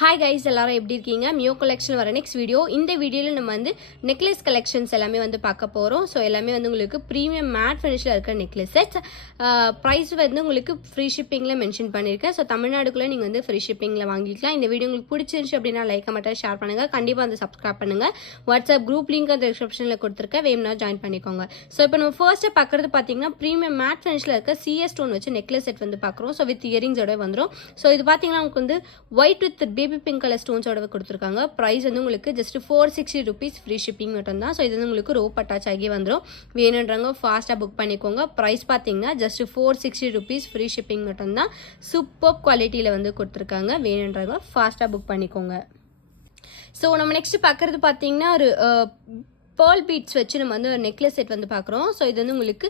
Hi guys, எல்லாரும் எப்படி இருக்கீங்க? மியோ கலெக்ஷன் வர நெக்ஸ்ட் வீடியோ. இந்த வீடியோவில் நம்ம வந்து நெக்லஸ் கலெக்ஷன்ஸ் எல்லாமே வந்து பார்க்க போகிறோம். ஸோ எல்லாமே வந்து உங்களுக்கு ப்ரீமியம் மேட் ஃபினிஷில் இருக்கிற நெக்லஸ் செட்ஸ். ப்ரைஸ் வந்து உங்களுக்கு ஃப்ரீ ஷிப்பிங்கில் மென்ஷன் பண்ணியிருக்கேன். ஸோ தமிழ்நாடுக்குள்ளே நீங்கள் வந்து ஃப்ரீ ஷிப்பிங்கில் வாங்கிக்கலாம். இந்த வீடியோ உங்களுக்கு பிடிச்சிருந்துச்சு அப்படின்னா லைக் மட்டும் ஷேர் பண்ணுங்கள். கண்டிப்பாக வந்து சப்ஸ்கிரைப் பண்ணுங்கள். வாட்ஸ்அப் குரூப் லிங்க் அந்த டிஸ்கிரிப்ஷனில் கொடுத்துருக்கேன், வேணும்னா ஜாயின் பண்ணிக்கோங்க. ஸோ இப்போ நம்ம ஃபர்ஸ்ட்டு பார்க்குறது பார்த்தீங்கன்னா ப்ரீமியம் மேட் ஃபினிஷில் இருக்க சிஎஸ் ஸ்டோன் வச்சு நெக்லஸ் செட் வந்து பார்க்குறோம். ஸோ வித் இயரிங்ஸோட வந்துடும். ஸோ இது பார்த்தீங்கன்னா உங்களுக்கு வந்து white with baby pink colour ஸ்டோன்ஸோட கொடுத்துருக்காங்க. ப்ரைஸ் வந்து உங்களுக்கு ஜஸ்ட் 460 rupees ஃப்ரீ ஷிப்பிங் மட்டும் தான். ஸோ இது வந்து உங்களுக்கு ரோப் அட்டாச் ஆகி வந்துடும். வேணுன்றவங்க ஃபாஸ்ட்டாக புக் பண்ணிக்கோங்க. ப்ரைஸ் பார்த்தீங்கன்னா ஜஸ்ட் 460 rupees ஃப்ரீ ஷிப்பிங் மட்டும் தான். சூப்பர் குவாலிட்டியில் வந்து கொடுத்துருக்காங்க. வேணுன்றவங்க ஃபாஸ்ட்டாக புக் பண்ணிக்கோங்க. ஸோ நம்ம நெக்ஸ்ட் பார்க்குறது பார்த்தீங்கன்னா ஒரு பேர்ல் பீட்ஸ் வச்சு நம்ம வந்து ஒரு நெக்லஸ் செட் வந்து பார்க்குறோம். ஸோ இது வந்து உங்களுக்கு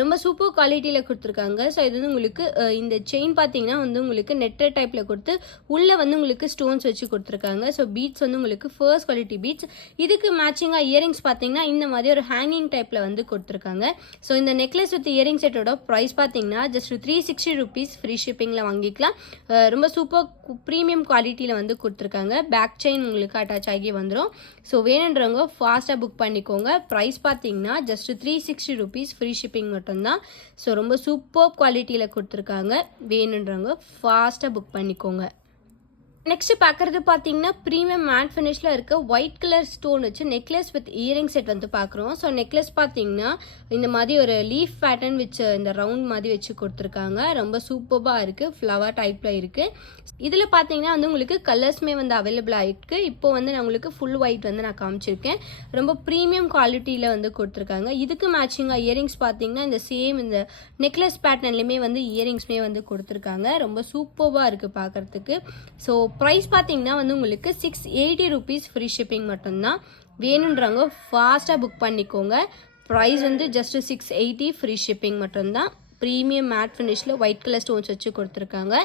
ரொம்ப சூப்பர் குவாலிட்டியில் கொடுத்துருக்காங்க. ஸோ இது வந்து உங்களுக்கு இந்த செயின் பார்த்தீங்கன்னா வந்து உங்களுக்கு நெட்டர் டைப்பில் கொடுத்து உள்ளே வந்து உங்களுக்கு ஸ்டோன்ஸ் வச்சு கொடுத்துருக்காங்க. ஸோ பீட்ஸ் வந்து உங்களுக்கு ஃபர்ஸ்ட் குவாலிட்டி பீட்ஸ். இதுக்கு மேட்சிங்காக இயரிங்ஸ் பார்த்தீங்கன்னா இந்த மாதிரி ஒரு ஹேங்கிங் டைப்பில் வந்து கொடுத்துருக்காங்க. ஸோ இந்த நெக்லஸ் வித் இயரிங் செட்டோட ப்ரைஸ் பார்த்தீங்கன்னா ஜஸ்ட் 360 rupees ஃப்ரீ ஷிப்பிங்கில் வாங்கிக்கலாம். ரொம்ப சூப்பர் ப்ரீமியம் குவாலிட்டியில் வந்து கொடுத்துருக்காங்க. பேக் செயின் உங்களுக்கு அட்டாச் ஆகி வந்துடும். ஸோ வேணுன்றவங்க ஃபாஸ்ட்டாக புக் பண்ணிக்கோங்க. ப்ரைஸ் பார்த்தீங்கன்னா ஜஸ்ட் 360 rupees ஃப்ரீ ஷிப்பிங் மட்டும்தான். ஸோ ரொம்ப சூப்பர் குவாலிட்டியில் கொடுத்துருக்காங்க. வேணுன்றவங்க ஃபாஸ்ட்டாக புக் பண்ணிக்கோங்க. நெக்ஸ்ட் பார்க்குறது பார்த்தீங்கன்னா ப்ரீமியம் மேட் ஃபினிஷில் இருக்க ஒயிட் கலர் ஸ்டோன் வச்சு நெக்லஸ் வித் இயரிங் செட் வந்து பார்க்குறோம். ஸோ நெக்லஸ் பார்த்தீங்கன்னா இந்த மாதிரி ஒரு லீஃப் பேட்டர்ன் வச்சு இந்த ரவுண்ட் மாதிரி வச்சு கொடுத்துருக்காங்க. ரொம்ப சூப்பராக இருக்குது. ஃப்ளவர் டைப்பில் இருக்குது. இதில் பார்த்தீங்கன்னா வந்து உங்களுக்கு கலர்ஸுமே வந்து அவைலபிள் ஆகிருக்கு. இப்போ வந்து நான் உங்களுக்கு ஃபுல் ஒயிட் வந்து நான் காமிச்சிருக்கேன். ரொம்ப ப்ரீமியம் குவாலிட்டியில் வந்து கொடுத்துருக்காங்க. இதுக்கு மேட்சிங்காக இயரிங்ஸ் பார்த்தீங்கன்னா இந்த சேம் இந்த நெக்லஸ் பேட்டர்ன்லேயுமே வந்து இயரிங்ஸுமே வந்து கொடுத்துருக்காங்க. ரொம்ப சூப்பராக இருக்குது பார்க்குறதுக்கு. ஸோ ப்ரைஸ் பார்த்தீங்கன்னா வந்து உங்களுக்கு 680 rupees ஃப்ரீ ஷிப்பிங் மட்டும்தான். வேணுன்றவங்க ஃபாஸ்ட்டாக புக் பண்ணிக்கோங்க. ப்ரைஸ் வந்து ஜஸ்ட் 680 ஃப்ரீ ஷிப்பிங் மட்டும்தான். ப்ரீமியம் மேட் ஃபினிஷில் ஒயிட் கலர் ஸ்டோன்ஸ் வச்சு கொடுத்துருக்காங்க.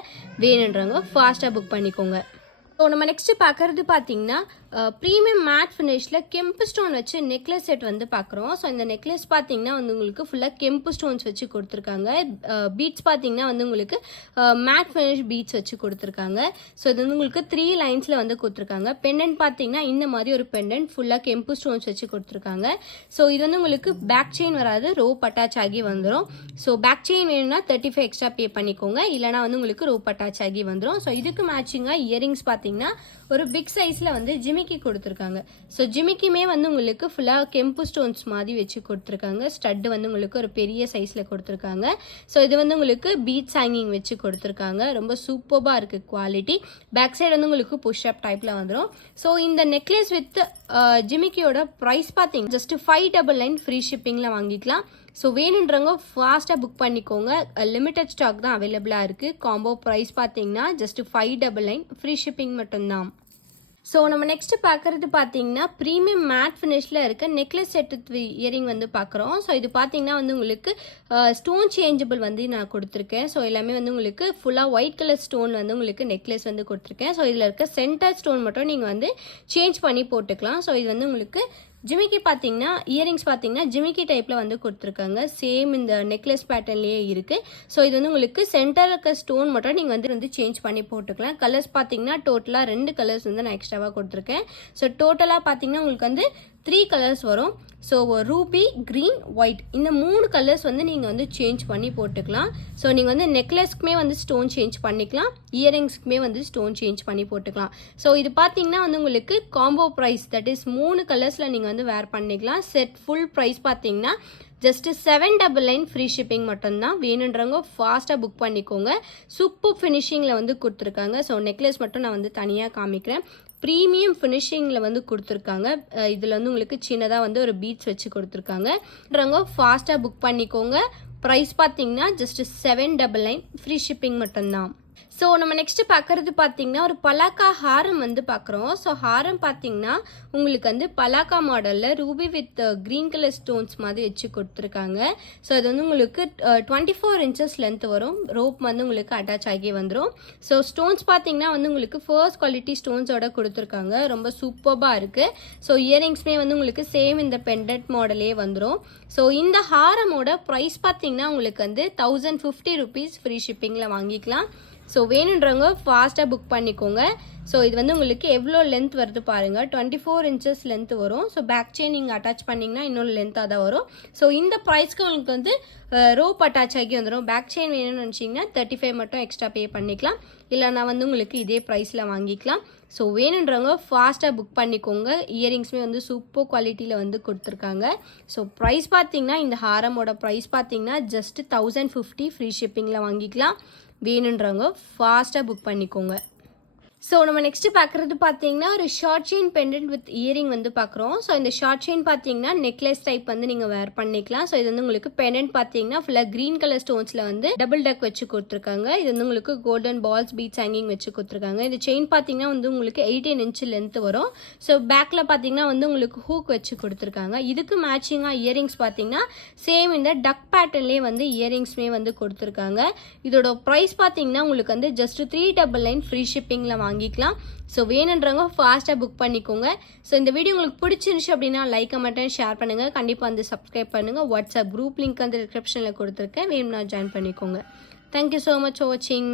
வேணுன்றவங்க ஃபாஸ்ட்டாக புக் பண்ணிக்கோங்க. ஸோ நம்ம நெக்ஸ்ட்டு பார்க்குறது பார்த்தீங்கன்னா ப்ரீமியம் மேட் ஃபினிஷில் கெம்பு ஸ்டோன் வச்சு நெக்லஸ் செட் வந்து பார்க்குறோம். ஸோ இந்த நெக்லஸ் பார்த்தீங்கன்னா வந்து உங்களுக்கு ஃபுல்லாக கெம்பு ஸ்டோன்ஸ் வச்சு கொடுத்துருக்காங்க. பீட்ஸ் பார்த்தீங்கன்னா வந்து உங்களுக்கு மேட் ஃபினிஷ் பீட்ஸ் வச்சு கொடுத்துருக்காங்க. ஸோ இது வந்து உங்களுக்கு 3 லைன்ஸில் வந்து கொடுத்துருக்காங்க. பெண்டன்ட் பார்த்தீங்கன்னா இந்த மாதிரி ஒரு பெண்டன்ட் ஃபுல்லாக கெம்பு ஸ்டோன்ஸ் வச்சு கொடுத்துருக்காங்க. ஸோ இது வந்து உங்களுக்கு பேக் செயின் வராது, ரோப் அட்டாச் ஆகி வந்துடும். ஸோ பேக் செயின் வேணும்னா 35 எக்ஸ்ட்ரா பே பண்ணிக்கோங்க. இல்லைனா வந்து உங்களுக்கு ரோப் அட்டாச் ஆகி வந்துடும். ஸோ இதுக்கு மேட்சிங்காக இயரிங்ஸ் பார்த்தீங்கன்னா ஒரு பிக் சைஸில் வந்து ஜிமிக்கி கொடுத்துருக்காங்க. ஸோ ஜிமிக்கியுமே வந்து உங்களுக்கு ஃபுல்லாக கெம்பு ஸ்டோன்ஸ் மாதிரி வச்சு கொடுத்துருக்காங்க. ஸ்டட்டு வந்து உங்களுக்கு ஒரு பெரிய சைஸில் கொடுத்துருக்காங்க. ஸோ இது வந்து உங்களுக்கு பீட்ஸ் ஹேங்கிங் வச்சு கொடுத்துருக்காங்க. ரொம்ப சூப்பராக இருக்குது குவாலிட்டி. பேக் சைடு வந்து உங்களுக்கு புஷ்அப் டைப்பில் வந்துடும். ஸோ இந்த நெக்லஸ் வித் ஜிமிக்கியோட ப்ரைஸ் பார்த்தீங்கன்னா ஜஸ்ட் 599 ஃப்ரீ ஷிப்பிங்கில் வாங்கிக்கலாம். ஸோ வேணுன்றவங்க ஃபாஸ்ட்டாக புக் பண்ணிக்கோங்க. லிமிட்டட் ஸ்டாக் தான் அவைலபிளாக இருக்குது. காம்போ ப்ரைஸ் பார்த்தீங்கன்னா ஜஸ்ட் 599 ஃப்ரீ ஷிப்பிங் மட்டும்தான். ஸோ நம்ம நெக்ஸ்ட் பார்க்குறது பார்த்தீங்கன்னா ப்ரீமியம் மேட் ஃபினிஷில் இருக்க நெக்லஸ் செட்டு இயரிங் வந்து பார்க்குறோம். ஸோ இது பார்த்தீங்கன்னா வந்து உங்களுக்கு ஸ்டோன் சேஞ்சபிள் வந்து நான் கொடுத்துருக்கேன். ஸோ எல்லாமே வந்து உங்களுக்கு ஃபுல்லாக ஒயிட் கலர் ஸ்டோன் வந்து உங்களுக்கு நெக்லஸ் வந்து கொடுத்துருக்கேன். ஸோ இதில் இருக்க சென்டர் ஸ்டோன் மட்டும் நீங்கள் வந்து சேஞ்ச் பண்ணி போட்டுக்கலாம். ஸோ இது வந்து உங்களுக்கு ஜிமிக்கி பார்த்தீங்கன்னா இயரிங்ஸ் பார்த்தீங்கன்னா ஜிமிக்கி டைப்பில் வந்து கொடுத்துருக்காங்க. சேம் இந்த நெக்லஸ் பேட்டர்ன்லேயே இருக்குது. ஸோ இது வந்து உங்களுக்கு சென்டர் இருக்க ஸ்டோன் மட்டும் நீங்கள் வந்து சேஞ்ச் பண்ணி போட்டுக்கலாம். கலர்ஸ் பார்த்தீங்கன்னா டோட்டலாக 2 கலர்ஸ் வந்து நான் எக்ஸ்ட்ராவாக கொடுத்துருக்கேன். ஸோ டோட்டலாக பார்த்தீங்கன்னா உங்களுக்கு வந்து 3 கலர்ஸ் வரும். ஸோ ரூபி, க்ரீன், ஒயிட் இந்த 3 கலர்ஸ் வந்து நீங்கள் வந்து சேஞ்ச் பண்ணி போட்டுக்கலாம். ஸோ நீங்கள் வந்து நெக்லஸ்க்குமே வந்து ஸ்டோன் சேஞ்ச் பண்ணிக்கலாம், இயரிங்ஸ்க்குமே வந்து ஸ்டோன் சேஞ்ச் பண்ணி போட்டுக்கலாம். ஸோ இது பார்த்தீங்கன்னா வந்து உங்களுக்கு காம்போ ப்ரைஸ், தட் இஸ் 3 கலர்ஸில் நீங்கள் வந்து வேர் பண்ணிக்கலாம். செட் ஃபுல் ப்ரைஸ் பார்த்தீங்கன்னா ஜஸ்ட் 799 ஃப்ரீ ஷிப்பிங் மட்டும்தான். வேணுன்றவங்க ஃபாஸ்ட்டாக புக் பண்ணிக்கோங்க. சூப்பர் ஃபினிஷிங்கில் வந்து கொடுத்துருக்காங்க. ஸோ நெக்லஸ் மட்டும் நான் வந்து தனியாக காமிக்கிறேன். ப்ரீமியம் ஃபினிஷிங்கில் வந்து கொடுத்துருக்காங்க. இதில் வந்து உங்களுக்கு சின்னதாக வந்து ஒரு பீட்ஸ் வச்சு கொடுத்துருக்காங்க. ஃபாஸ்ட்டாக புக் பண்ணிக்கோங்க. ப்ரைஸ் பார்த்தீங்கன்னா ஜஸ்ட் 799 ஃப்ரீ ஷிப்பிங் மட்டும்தான். ஸோ நம்ம நெக்ஸ்ட் பார்க்குறது பார்த்தீங்கன்னா ஒரு பலாக்கா ஹாரம் வந்து பார்க்குறோம். ஸோ ஹாரம் பார்த்தீங்கன்னா உங்களுக்கு வந்து பலாக்கா மாடலில் Ruby with green colour stones மாதிரி வச்சு கொடுத்துருக்காங்க. ஸோ அது வந்து உங்களுக்கு 24 inches லென்த் வரும். ரோப் வந்து உங்களுக்கு அட்டாச் ஆகி வந்துடும். ஸோ ஸ்டோன்ஸ் பார்த்தீங்கன்னா வந்து உங்களுக்கு ஃபர்ஸ்ட் குவாலிட்டி ஸ்டோன்ஸோட கொடுத்துருக்காங்க. ரொம்ப சூப்பராக இருக்குது. ஸோ இயரிங்ஸ்மே வந்து உங்களுக்கு சேம் இந்த பெண்டன்ட் மாடலே வந்துடும். ஸோ இந்த ஹாரமோட ப்ரைஸ் பார்த்தீங்கன்னா உங்களுக்கு வந்து 1050 rupees ஃப்ரீ ஷிப்பிங்கில் வாங்கிக்கலாம். ஸோ வேணுன்றவங்க ஃபாஸ்ட்டாக புக் பண்ணிக்கோங்க. ஸோ இது வந்து உங்களுக்கு எவ்வளோ லென்த் வருது பாருங்கள், 24 inches லென்த் வரும். ஸோ பேக் செயின் நீங்கள் அட்டாச் பண்ணிங்கன்னா இன்னொரு லென்த்தாக தான் வரும். ஸோ இந்த ப்ரைஸ்க்கு உங்களுக்கு வந்து ரோப் அட்டாச் ஆகி வந்துடும். பேக் செயின் வேணும்னு நினச்சிங்கன்னா 35 மட்டும் எக்ஸ்ட்ரா பே பண்ணிக்கலாம். இல்லைனா வந்து உங்களுக்கு இதே ப்ரைஸில் வாங்கிக்கலாம். ஸோ வேணுன்றவங்க ஃபாஸ்ட்டாக புக் பண்ணிக்கோங்க. இயரிங்ஸுமே வந்து சூப்பர் குவாலிட்டியில் வந்து கொடுத்துருக்காங்க. ஸோ ப்ரைஸ் பார்த்தீங்கன்னா இந்த ஹாரமோட ப்ரைஸ் பார்த்தீங்கன்னா ஜஸ்ட் 1050 ஃப்ரீ ஷிப்பிங்கில் வாங்கிக்கலாம். வேணுன்றவங்க ஃபாஸ்ட்டாக புக் பண்ணிக்கோங்க. ஸோ நம்ம நெக்ஸ்ட் பார்க்குறது பார்த்தீங்கன்னா ஒரு short chain pendant with earring வந்து பார்க்குறோம். ஸோ இந்த ஷார்ட் செயின் பார்த்தீங்கன்னா நெக்லஸ் டைப் வந்து நீங்கள் வேர் பண்ணிக்கலாம். ஸோ இது வந்து உங்களுக்கு பெண்டன்ட் பார்த்தீங்கன்னா ஃபுல்லாக க்ரீன் கலர் ஸ்டோன்ஸில் வந்து டபுள் டக் வச்சு கொடுத்துருக்காங்க. இது வந்து உங்களுக்கு கோல்டன் பால்ஸ் பீட்ஸ் ஹேங்கிங் வச்சு கொடுத்துருக்காங்க. இந்த செயின் பார்த்தீங்கன்னா வந்து உங்களுக்கு 18 inch லென்த் வரும். ஸோ பேக்கில் பார்த்தீங்கன்னா வந்து உங்களுக்கு ஹூக் வச்சு கொடுத்துருக்காங்க. இதுக்கு மேட்சிங்காக இயரிங்ஸ் பார்த்தீங்கன்னா சேம் இந்த டக் பேட்டர்ன்லேயே வந்து இயரிங்ஸுமே வந்து கொடுத்துருக்காங்க. இதோட ப்ரைஸ் பார்த்தீங்கன்னா உங்களுக்கு வந்து ஜஸ்ட் 399 ஃப்ரீ ஷிப்பிங்கில் வாங்கிக்கலாம். ஸோ வேணுன்றவங்க ஃபாஸ்ட்டாக புக் பண்ணிக்கோங்க. ஸோ இந்த வீடியோ உங்களுக்கு பிடிச்சிருந்துச்சு அப்படின்னா லைக் கமெண்ட் ஷேர் பண்ணுங்கள். கண்டிப்பாக வந்து சப்ஸ்கிரைப் பண்ணுங்கள். வாட்ஸ்அப் குரூப் லிங்க் வந்து டிஸ்கிரிப்ஷனில் கொடுத்துருக்கேன், வேணும்னா ஜாயின் பண்ணிக்கோங்க. தேங்க்யூ ஸோ மச் ஃபார் வாட்சிங்.